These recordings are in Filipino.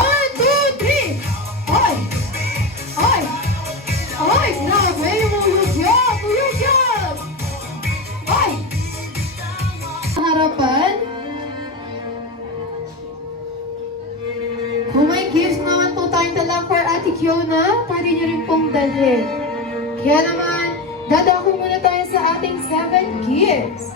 One, two, three! Ay! Ay! Ay! Grabe! Uyog yan! Uyog yan! Ay! Harapan. Kung may gifts naman po tayong dala for Ate Kiona, pwede niyo rin pong dalhin. Kaya naman, dadako muna tayo sa ating 7 gifts.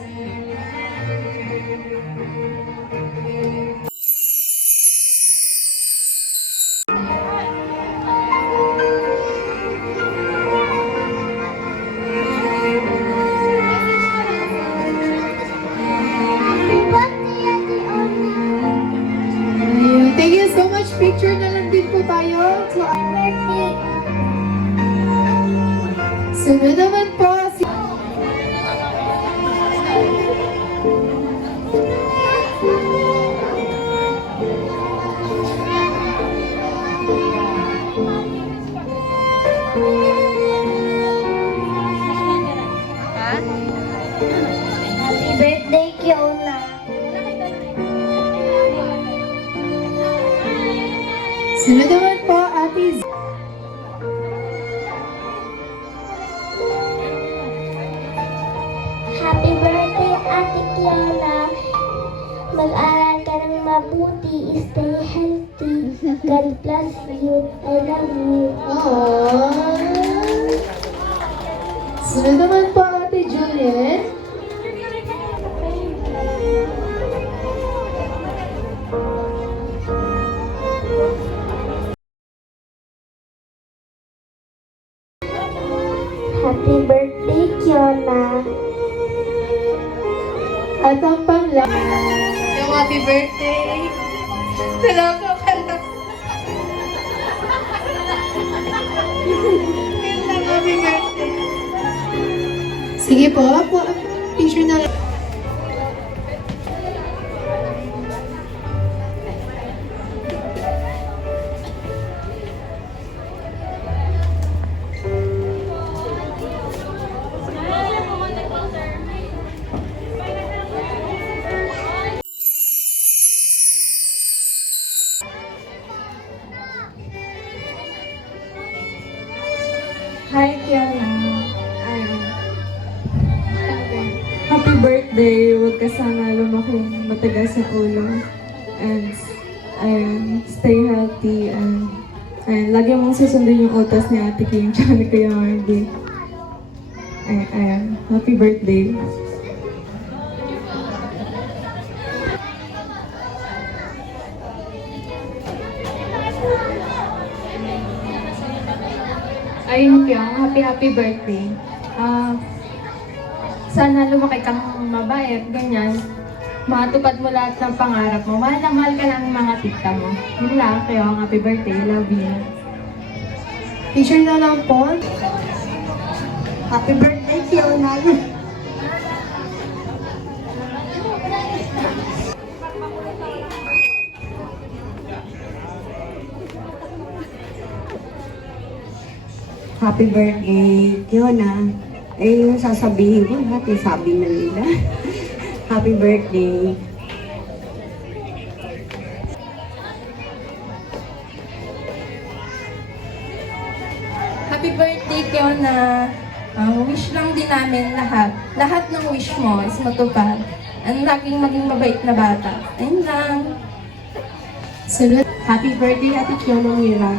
Ayun. Thank you so much. Picture na lang din po tayo. So, sunod naman po si... Happy birthday, Kiona. Sunod naman po, Ate Z. Happy birthday, Ate Kiona. Mag-aral ka ng mabuti. Stay healthy. God bless you. I love you. Aww. Sunod naman po, Ate Juliet. Happy birthday, Kiona. At ang pangla... Yung happy birthday. Talaga ka lang. Yun lang, happy birthday. Sige po, picture na lang. Hi, Kiana. Happy birthday. Huwag ka sana lumaking matigas sa ulo. And stay healthy. And lagi mong susundin yung utos ni Ate Kim tsaka ni Kuya Margie. Happy birthday. Ayun Kyung, happy birthday. Sana lumaki kang mabait, ganyan. Matupad mo lahat ng pangarap mo. Mahal na mahal ka lang ng mga tita mo. Yun lang, Kyung, happy birthday. Love you. Picture na lang po. Happy birthday, Kiona. Happy birthday, Kiona. Yung sasabihin ko, lahat yung sabi na nila. Happy birthday. Happy birthday, Kiona. Wish lang din namin lahat. Lahat ng wish mo is matupad. Ang laging maging mabait na bata. Ayun lang. Sunod. Happy birthday, Ate Kiona Mira.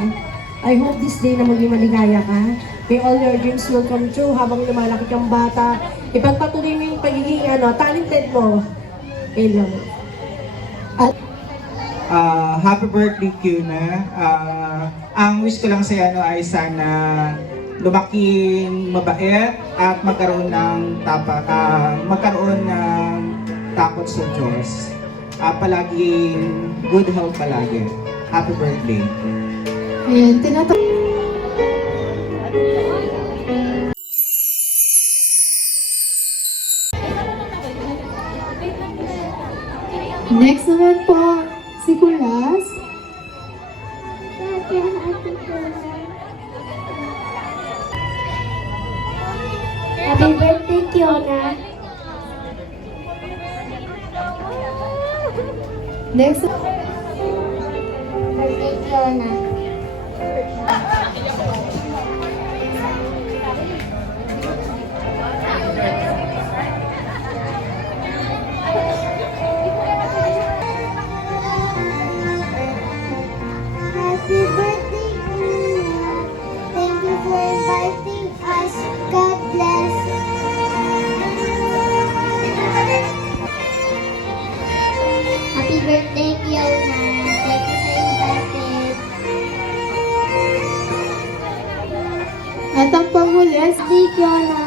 I hope this day na maging maligaya ka. May all your dreams will come true habang lumalaki kang bata. Ipagpatuloy mo yung pagiging talented mo. Ayun lang. Happy birthday, Kiona. Ang wish ko lang sa ay sana lumaking mabait at magkaroon ng takot sa Diyos. Palaging good health palagi. Happy birthday. Ayan, Next naman po, si Kulas. Happy birthday, Kiona. Next, Birthday Kiona. Happy birthday, Kiona. Thank you for inviting us. God bless. Happy birthday, Kiona. Thank you sa invited. at ang panghuli, Birthday, Kiona.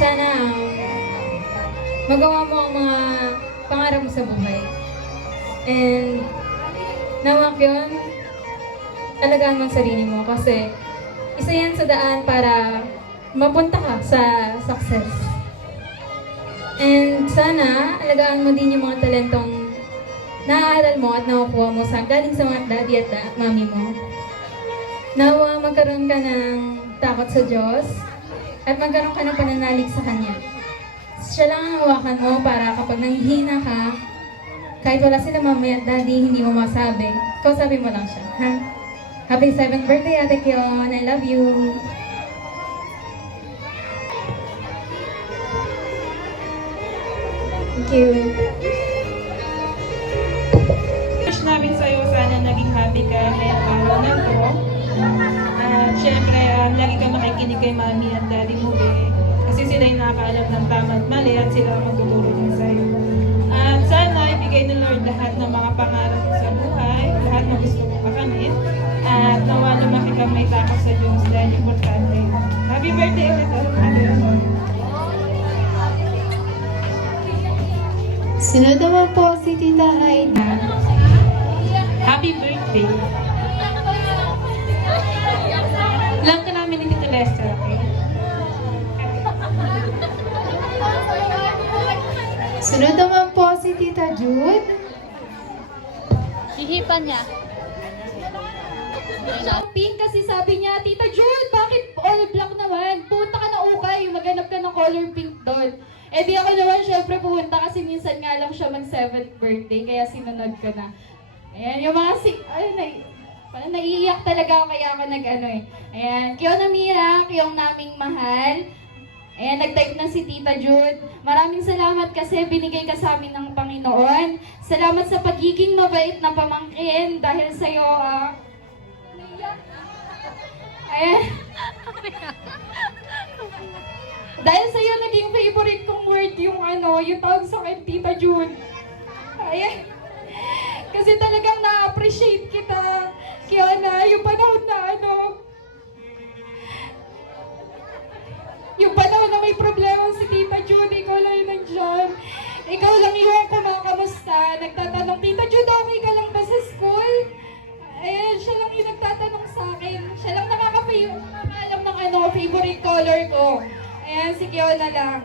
Sana magawa mo ang mga pangarap mo sa buhay. And nawa yun, alagaan mo ang sarili mo kasi isa yan sa daan para mapunta ka sa success. And sana alagaan mo din yung mga talentong naaaral mo at nakukuha mo sa galing sa mga daddy at mami mo. Nawa magkaroon ka ng takot sa Diyos at magkaroon ka ng pananalig sa Kanya. Siya lang ang hawakan mo para kapag nanghihina ka, kahit wala sila mami at daddy, hindi mo masabi, kausapin mo lang siya. Ha? Happy 7th birthday, Ate Kion. I love you. Thank you. Wish namin sa'yo, sana naging happy ka ngayong araw na to. At syempre, lagi ka makikinig kay mami at daddy mo kasi sila yung nakakaalam ng tama at mali at sila ang magtuturo din sa'yo. At sana ibigay ni Lord lahat ng mga pangarap mo sa buhay, lahat ng gusto mong makamit. At nawa lumaki kang may takot sa Diyos dahil importante. Happy birthday ulit, Ate Ron. sunod naman po si Tita Aida. Happy birthday. Lang ka namin ni Tita Lester, okay? Sunod naman po si Tita Jude. Hihipan niya. Pink kasi sabi niya, Tita Jude, bakit all black naman? Punta ka na ukay, maghanap ka ng color pink doon. Eh di ako naman syempre pumunta kasi minsan nga lang siya mag 7th birthday, kaya sinunod ko na. Ayan, yung mga parang naiiyak talaga ako kaya ako nag-ano eh. Ayan, Kiona Mira, Kiyong naming mahal. Ayan, nag-type na si Tita Jude. Maraming salamat kasi binigay ka sa amin ng Panginoon. Salamat sa pagiging mabait na pamangkin dahil sa'yo, ayan. Dahil sa'yo naging favorite kong word yung yung tawag sa akin, Tita Jude. Ayan. Kasi talagang na-appreciate kita, Kiona, yung panahon na yung panahon na may problema si Tita Jude, ikaw lang yung nandyan. Ikaw lang yung kumakamusta. Nagtatanong, Tita Jude, okay ka lang ba sa school? Ayan, siya lang yung nagtatanong sa akin. Siya lang nakakaalam ng favorite color ko. Ayan, si Kiona lang.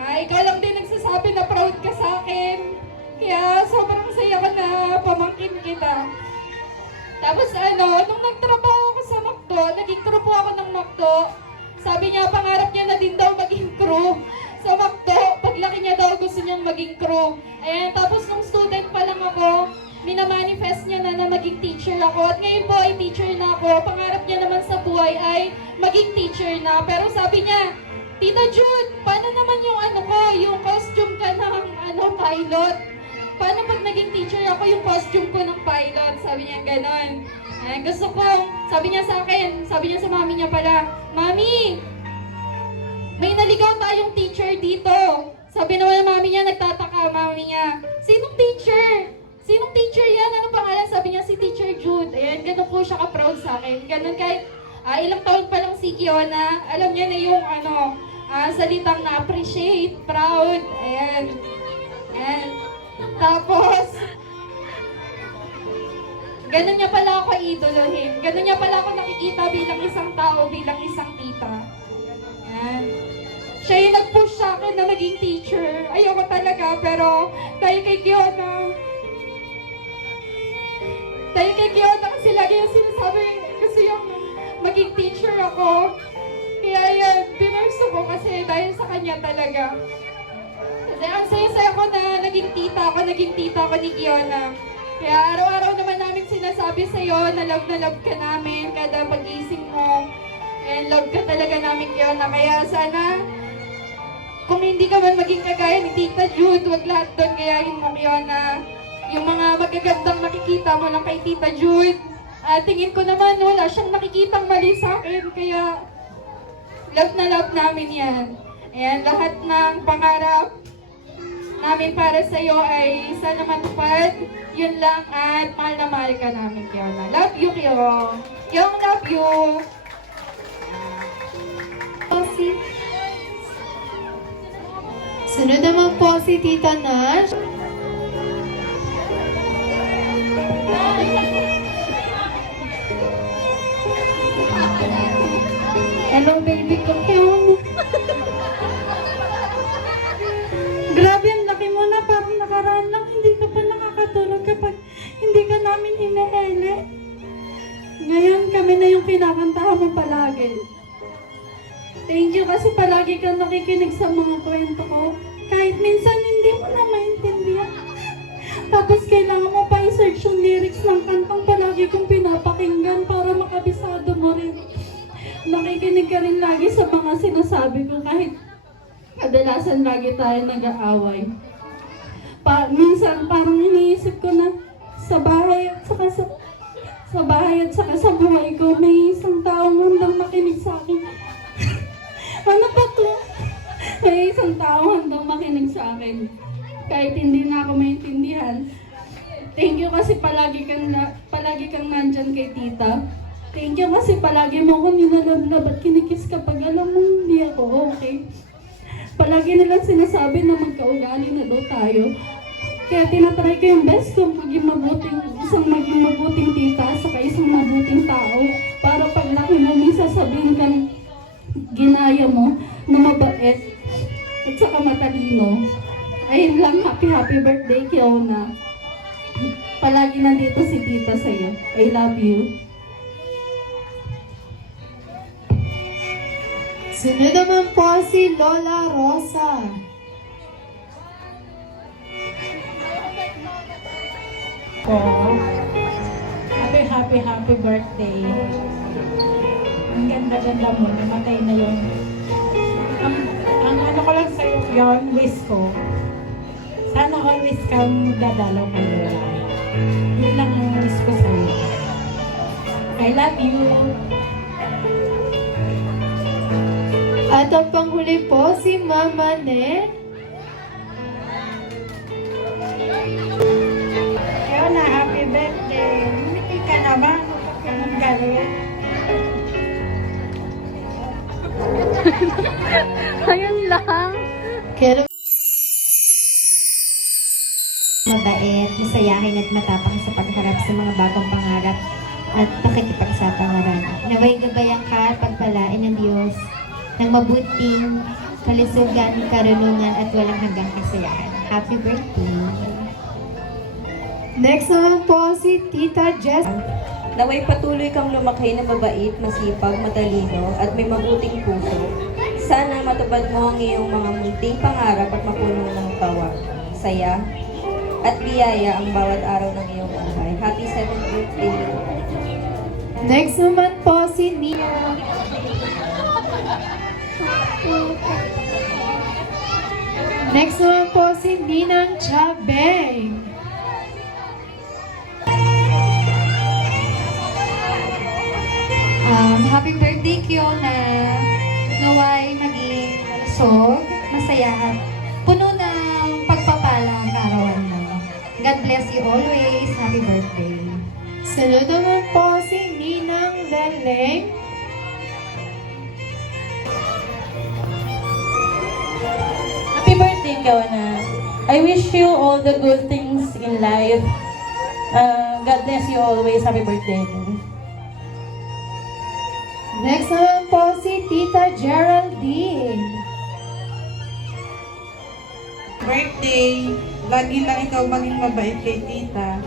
Ikaw lang din nagsasabi na proud ka sa akin. Kaya sobrang saya ka na pamangkin kita. Tapos nung nagtrabaho ako sa McDo, naging crew po ako ng McDo. Sabi niya, pangarap niya na din daw maging crew sa McDo. Paglaki niya daw gusto niyang maging crew. Ayan, tapos nung student pa lang ako, minamanifest niya na maging teacher ako. At ngayon po ay teacher na ako. Pangarap niya naman sa buhay ay maging teacher na. Pero sabi niya, Tita Jude, paano naman yung costume ka ng pilot? Paano pag naging teacher ako yung costume ko ng pilot? Sabi niya ganon. Gusto ko, sabi niya sa akin, sabi niya sa mami niya pala, Mami, may naligaw tayong teacher dito. Sabi naman ng mami niya, nagtataka, mami niya, sinong teacher? Sinong teacher yan? Anong pangalan? Sabi niya, si Teacher Jude. Ayan, ganun po siya ka-proud sa akin. Ganun kahit ilang taon pa lang si Kiona, alam niya na yung salitang na-appreciate, proud. Ayan. Ayan. Tapos, ganun niya pala ako idolohin. Ganun niya pala ako nakikita bilang isang tao, bilang isang tita. Ayan. Siya yung nag-push sa akin na maging teacher. Ayoko talaga, pero dahil kay Kiona kasi lagi yung sinasabi, gusto yung ko kasi dahil sa kanya talaga. Kasi ang saya-saya ko na naging tita ko ni Kiona. Kaya araw-araw naman namin sinasabi sa'yo na love ka namin kada pag-gising mo. And love ka talaga namin, Kiona. Kaya sana, kung hindi ka man maging kagaya ni Tita Jude, wag lahat doon gayahin mo, Kiona. Yung mga magagandang nakikita mo lang kay Tita Jude, tingin ko naman wala siyang nakikitang mali sa akin. Kaya, love na love namin yan. Ayan, lahat ng pangarap namin para sa iyo ay sana matupad. Yun lang at mahal na mahal ka namin, Kiona. Love you, Kiona. Kiona, love you. Sunod naman po si Tita Nash. Hello, baby ko, Kiona. Grabe, ang laki mo na. Parang nakaraan lang. Hindi ka pa nakakatulog kapag hindi ka namin ine-ele. Ngayon, kami na yung kinakantahan mo palagi. Thank you kasi palagi kang nakikinig sa mga kwento ko. Kahit minsan hindi mo na maintindihan. Tapos kailangan mo pa i-search yung lyrics ng kantang palagi kong pinapakinggan para makabisado mo rin. Nakikinig ka rin lagi sa mga sinasabi ko kahit kadalasan lagi tayo nag-aaway. Minsan parang iniisip ko na sa bahay at saka sa buhay ko may isang taong handang makinig sa akin. Ano pa to? May isang taong handang makinig sa akin. Kahit hindi na ako maintindihan. Thank you kasi palagi kang nandyan kay tita. Thank you kasi palagi mo ako nilalab at kinikis kapag alam mo hindi ako okay. Palagi nilang sinasabi na magkaugali na daw tayo. Kaya tinatry ko yung best kong maging mabuting tita saka isang mabuting tao para pag laki mo may sasabihin kang ginaya mo na mabait at saka matalino. Ayun lang, happy birthday, Kiona. Palagi nandito si tita sa'yo. I love you. Sunod naman po si Lola Rosa. Happy birthday. Ang ganda-ganda mo, namatay na yun. Ang ano ko lang sa'yo yun, wish ko. Sana always kang magdadalaw kay Lola. Yun lang ang wish ko sa'yo. I love you. At ang panghuli po si Mama Ne. Kiona, happy birthday. Hindi ka naman. Huwag ka nang galit. Ayun lang. Kaya mabait, masayahin at matapang sa pagharap sa mga bagong pangarap at pakikipagsapalaran. Naway gabayan ka at pagpalain ng Diyos ng mabuting kalusugan, karunungan at walang hanggang kasayahan. Happy birthday! next naman po si Tita Jess. Naway patuloy kang lumaki na mabait, masipag, matalino at may mabuting puso. Sana matupad mo ang iyong mga munting pangarap at mapuno ng tawa, saya, at biyaya ang bawat araw ng iyong buhay. Happy 7th birthday! Next naman po si Nia. Next naman po si Ninang Chabeng. Happy birthday, Kiona! Naway maging malusog, masaya at puno ng pagpapala ang kaarawan mo. God bless you always. Happy birthday! Sunod naman po si Ninang Leleng. Happy birthday, Kiona. I wish you all the good things in life. God bless you always. Happy birthday. Next naman po si Tita Geraldine. Birthday! Lagi lang ikaw maging mabait kay tita.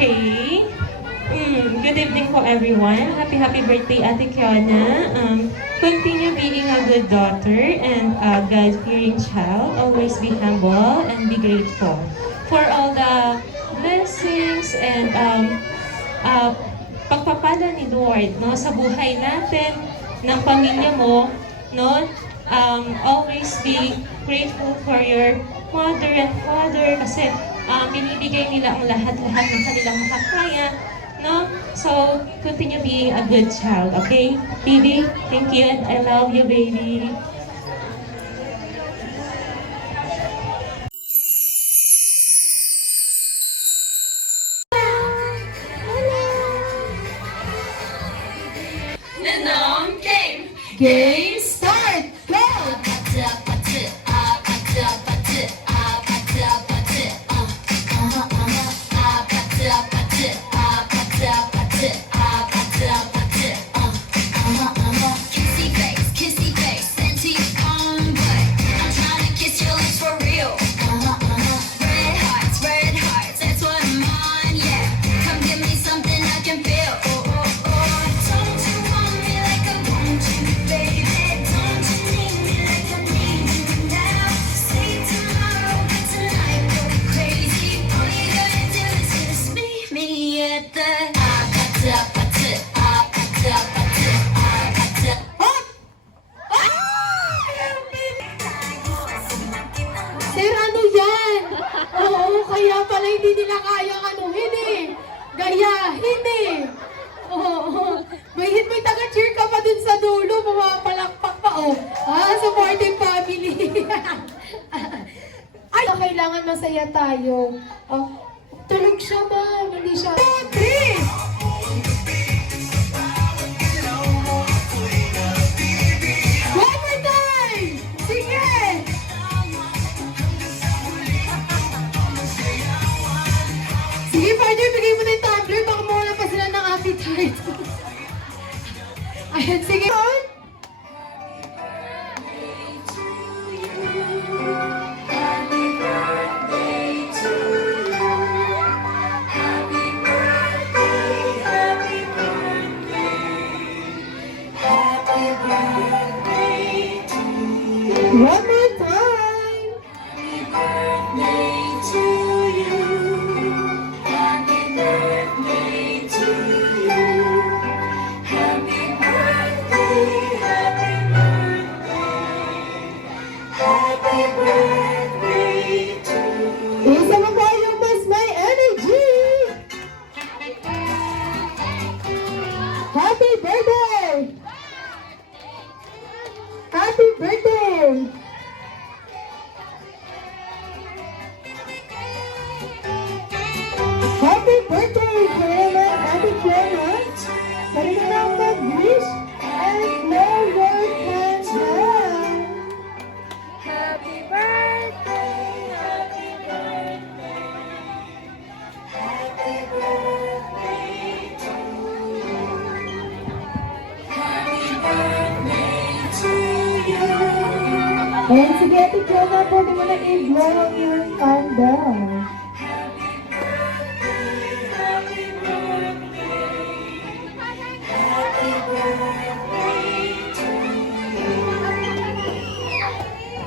Okay. Good evening po everyone. Happy birthday Ate Kiana. Continue being a good daughter and a God-fearing child. Always be humble and be grateful for all the blessings and pagpapala ni Lord, no, sa buhay natin, ng pamilya mo, no. Always be grateful for your mother and father kasi binibigay nila ang lahat-lahat ng kanilang makakaya, no? So, continue being a good child, okay? Baby, thank you and I love you, baby. Game start! Go! Kissy face, senti on, but I'm trying to kiss your lips for real. Red hearts, that's what I'm on, yeah. Come give me something I can feel. Oh, oh, oh. Don't you want me like I want you, baby? Don't you need me like I need you now? Say tomorrow, but tonight go crazy. All you gotta do is just meet me at the Sir, ano yan? Oo, kaya pala hindi nila kayang anuhin eh. Gayahin eh. Oo. May taga-cheer ka pa dun sa dulo, pumapalakpak pa oh. Supportive family. Ay, kailangan masaya tayo. Oh, tulog siya ma'am, hindi siya. 2, 3! One more time! Sige! Sige, partner, bigay mo na yung tumbler. Baka mawala pa sila ng appetite. Ayan, sige. One more time. Isa mo po yung mas may energy. Happy birthday! Happy birthday! Happy birthday, Kiana! Happy Kiana! Dali ka na mag-wish and blow your candle! Happy birthday! Happy birthday! Happy birthday to you! Happy birthday to you! And sige, Ate Kiana, pwede mo na i-blow your candle.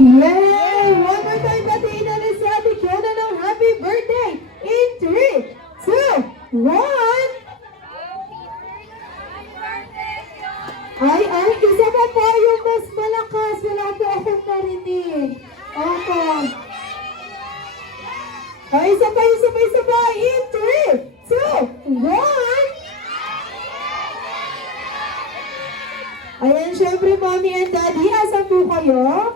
Yay! One more time batiin natin si Ate Kiana ng happy birthday in 3, 2, 1! Ay, isa pa po yung mas malakas. Wala po akong narinig. Okay. Ay, isa pa. In 3, 2, 1! Ayan, syempre, Mommy and Daddy, asan po kayo?